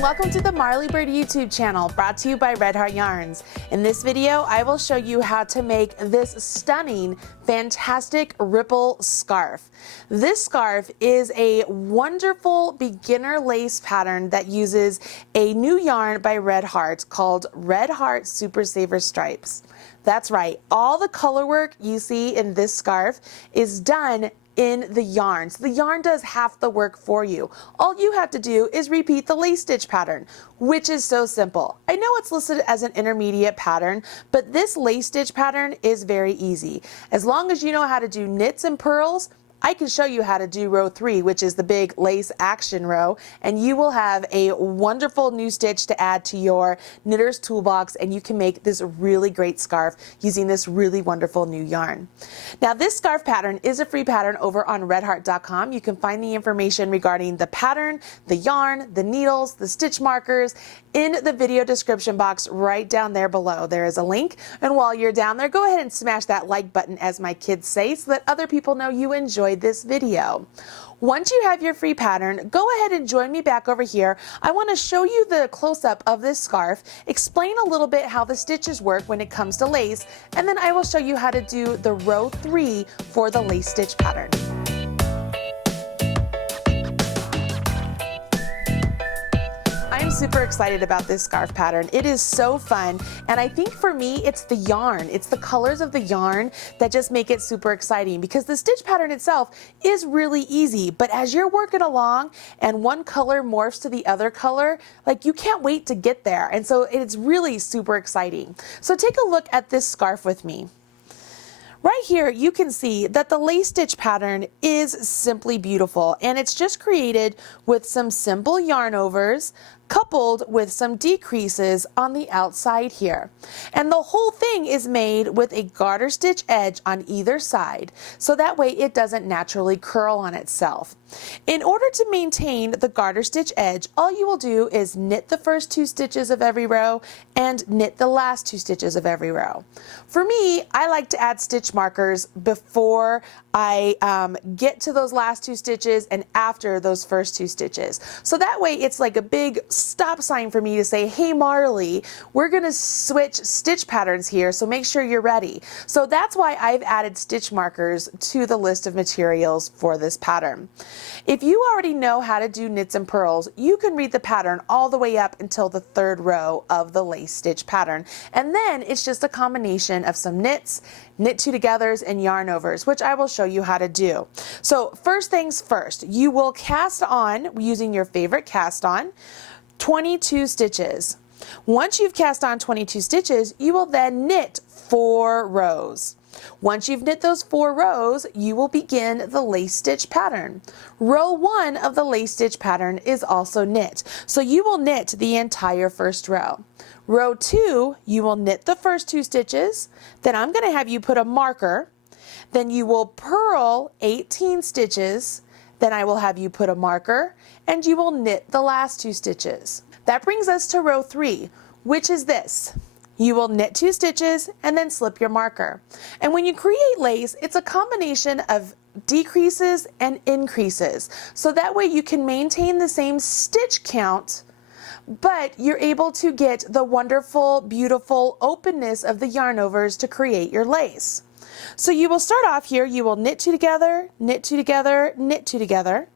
Welcome to the Marley Bird YouTube channel, brought to you by Red Heart Yarns. In this video, I will show you how to make this stunning, fantastic ripple scarf. This scarf is a wonderful beginner lace pattern that uses a new yarn by Red Heart called Red Heart Super Saver Stripes. That's right, all the color work you see in this scarf is done in the yarn. So the yarn does half the work for you. All you have to do is repeat the lace stitch pattern, which is so simple. I know it's listed as an intermediate pattern, but this lace stitch pattern is very easy. As long as you know how to do knits and purls, I can show you how to do row 3, which is the big lace action row, and you will have a wonderful new stitch to add to your knitter's toolbox, and you can make this really great scarf using this really wonderful new yarn. Now, this scarf pattern is a free pattern over on redheart.com. You can find the information regarding the pattern, the yarn, the needles, the stitch markers in the video description box right down there below. There is a link, and while you're down there, go ahead and smash that like button, as my kids say, so that other people know you enjoyed this video. Once you have your free pattern, go ahead and join me back over here. I want to show you the close-up of this scarf, explain a little bit how the stitches work when it comes to lace, and then I will show you how to do the row 3 for the lace stitch pattern. I'm super excited about this scarf pattern. It is so fun, and I think for me it's the yarn. It's the colors of the yarn that just make it super exciting, because the stitch pattern itself is really easy, but as you're working along and one color morphs to the other color, like, you can't wait to get there, and so it's really super exciting. So take a look at this scarf with me. Right here, you can see that the lace stitch pattern is simply beautiful, and it's just created with some simple yarn overs coupled with some decreases on the outside here. And the whole thing is made with a garter stitch edge on either side, so that way it doesn't naturally curl on itself. In order to maintain the garter stitch edge, all you will do is knit the first 2 stitches of every row and knit the last 2 stitches of every row. For me, I like to add stitch markers before I get to those last 2 stitches and after those first 2 stitches. So that way it's like a big stop sign for me to say, hey Marley, we're gonna switch stitch patterns here, so make sure you're ready. So that's why I've added stitch markers to the list of materials for this pattern. If you already know how to do knits and purls, you can read the pattern all the way up until the 3rd row of the lace stitch pattern. And then it's just a combination of some knits, knit 2 togethers, and yarn overs, which I will show you how to do. So first things first, you will cast on, using your favorite cast on, 22 stitches. Once you've cast on 22 stitches, you will then knit 4 rows. Once you've knit those 4 rows, you will begin the lace stitch pattern. Row 1 of the lace stitch pattern is also knit, so you will knit the entire first row. Row 2, you will knit the first 2 stitches, then I'm going to have you put a marker, then you will purl 18 stitches, then I will have you put a marker, and you will knit the last 2 stitches. That brings us to row 3, which is this. You will knit 2 stitches and then slip your marker. And when you create lace, it's a combination of decreases and increases. So that way you can maintain the same stitch count, but you're able to get the wonderful, beautiful openness of the yarn overs to create your lace. So you will start off here, you will knit 2 together, knit 2 together, knit 2 together.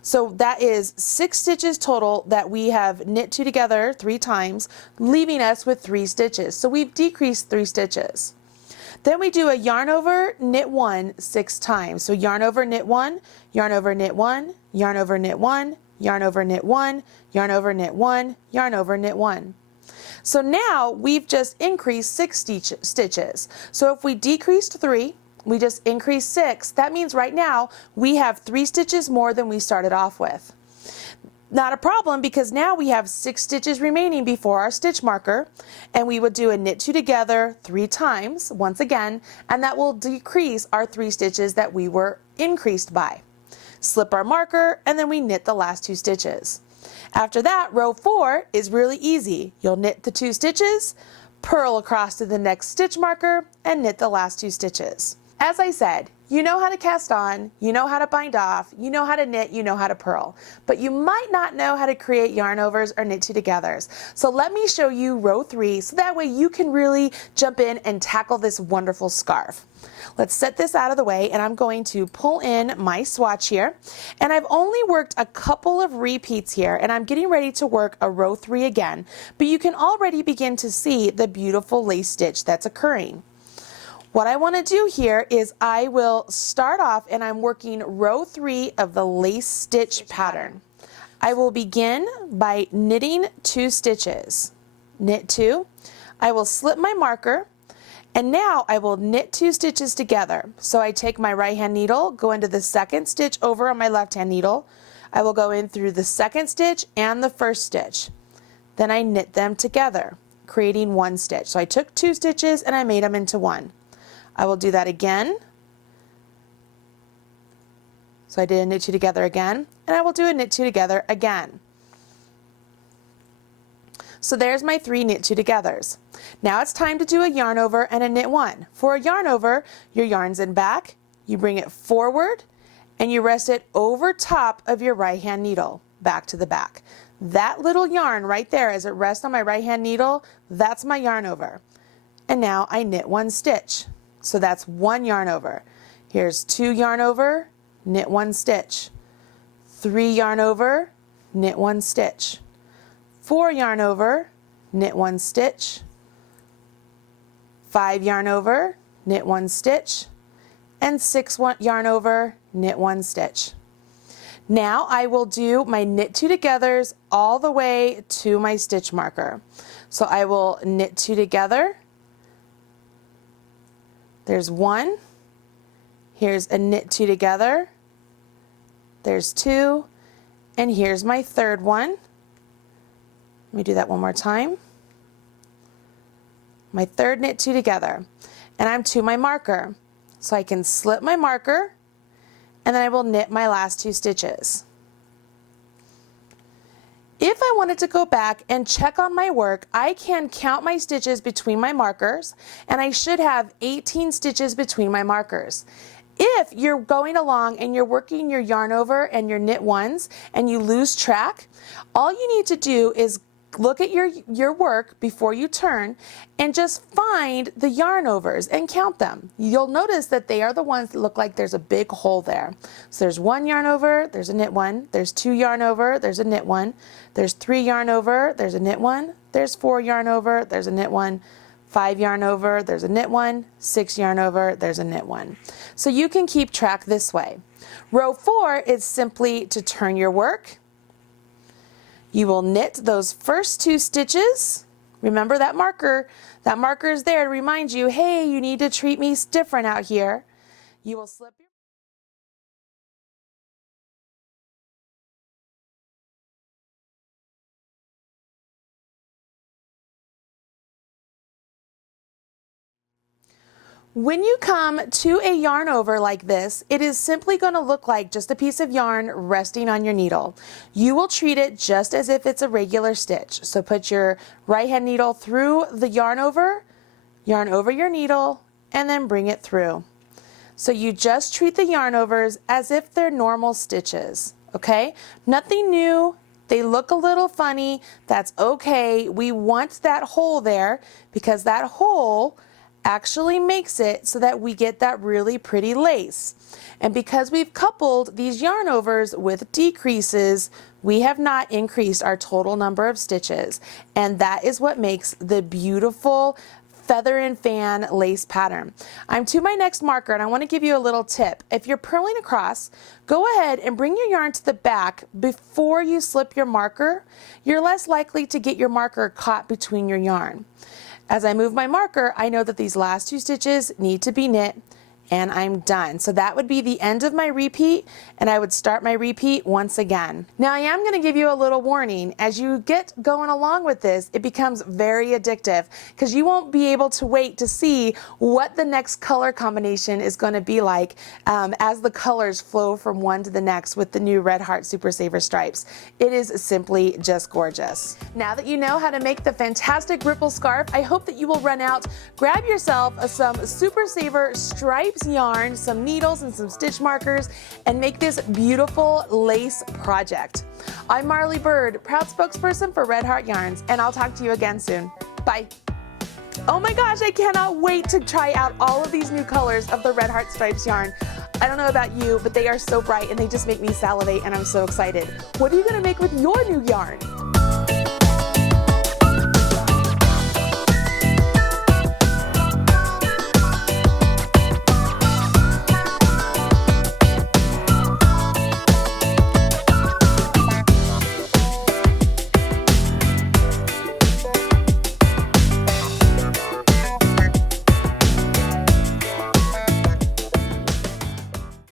So that is 6 stitches total that we have knit 2 together 3 times, leaving us with 3 stitches. So we've decreased 3 stitches. Then we do a yarn over, knit 1 6 times. So yarn over, knit 1, yarn over, knit 1, yarn over, knit 1, yarn over, knit 1, yarn over, knit 1, yarn over, knit 1. So now we've just increased 6 stitches. So if we decreased 3, we just increased 6. That means right now we have 3 stitches more than we started off with. Not a problem, because now we have 6 stitches remaining before our stitch marker, and we would do a knit 2 together 3 times once again, and that will decrease our 3 stitches that we were increased by. Slip our marker, and then we knit the last 2 stitches. After that, row 4 is really easy. You'll knit the 2 stitches, purl across to the next stitch marker, and knit the last 2 stitches. As I said, you know how to cast on, you know how to bind off, you know how to knit, you know how to purl, but you might not know how to create yarn overs or knit 2-togethers. So let me show you row 3 so that way you can really jump in and tackle this wonderful scarf. Let's set this out of the way, and I'm going to pull in my swatch here, and I've only worked a couple of repeats here, and I'm getting ready to work a row 3 again, but you can already begin to see the beautiful lace stitch that's occurring. What I want to do here is I will start off, and I'm working row 3 of the lace stitch pattern. I will begin by knitting 2 stitches. Knit 2. I will slip my marker, and now I will knit 2 stitches together. So I take my right hand needle, go into the second stitch over on my left hand needle. I will go in through the second stitch and the first stitch. Then I knit them together, creating 1 stitch. So I took 2 stitches and I made them into 1. I will do that again. So I did a knit 2 together again, and I will do a knit 2 together again. So there's my 3 knit 2 togethers. Now it's time to do a yarn over and a knit 1. For a yarn over, your yarn's in back, you bring it forward, and you rest it over top of your right hand needle, back to the back. That little yarn right there as it rests on my right hand needle, that's my yarn over. And now I knit 1 stitch. So that's 1 yarn over. Here's 2 yarn over, knit 1 stitch. 3 yarn over, knit 1 stitch. 4 yarn over, knit 1 stitch. 5 yarn over, knit 1 stitch. And 6 yarn over, knit 1 stitch. Now I will do my knit 2 togethers all the way to my stitch marker. So I will knit 2 together. There's 1, here's a knit 2 together, there's 2, and here's my third one. Let me do that one more time. My third knit 2 together, and I'm to my marker. So I can slip my marker, and then I will knit my last 2 stitches. If I wanted to go back and check on my work, I can count my stitches between my markers, and I should have 18 stitches between my markers. If you're going along and you're working your yarn over and your knit 1s and you lose track, all you need to do is look at your work before you turn and just find the yarn overs and count them. You'll notice that they are the ones that look like there's a big hole there. So there's 1 yarn over, there's a knit 1, there's 2 yarn over, there's a knit 1, there's 3 yarn over, there's a knit 1, there's 4 yarn over, there's a knit 1, 5 yarn over, there's a knit 1, 6 yarn over, there's a knit 1. So you can keep track this way. Row 4 is simply to turn your work. You will knit those first 2 stitches. Remember that marker is there to remind you, hey, you need to treat me different out here. You will slip your When you come to a yarn over like this, it is simply going to look like just a piece of yarn resting on your needle. You will treat it just as if it's a regular stitch. So put your right hand needle through the yarn over your needle, and then bring it through. So you just treat the yarn overs as if they're normal stitches, okay? Nothing new. They look a little funny. That's okay. We want that hole there because that hole actually makes it so that we get that really pretty lace. And because we've coupled these yarn overs with decreases, we have not increased our total number of stitches. And that is what makes the beautiful feather and fan lace pattern. I'm to my next marker, and I want to give you a little tip. If you're purling across, go ahead and bring your yarn to the back before you slip your marker. You're less likely to get your marker caught between your yarn. As I move my marker, I know that these last 2 stitches need to be knit, and I'm done. So that would be the end of my repeat, and I would start my repeat once again. Now I am going to give you a little warning. As you get going along with this, it becomes very addictive because you won't be able to wait to see what the next color combination is going to be like as the colors flow from one to the next with the new Red Heart Super Saver stripes. It is simply just gorgeous. Now that you know how to make the fantastic ripple scarf, I hope that you will run out, grab yourself some Super Saver stripes yarn, some needles and some stitch markers, and make this beautiful lace project. I'm Marley Bird, proud spokesperson for Red Heart Yarns, and I'll talk to you again soon. Bye. Oh my gosh, I cannot wait to try out all of these new colors of the Red Heart Stripes yarn. I don't know about you, but they are so bright and they just make me salivate, and I'm so excited. What are you going to make with your new yarn?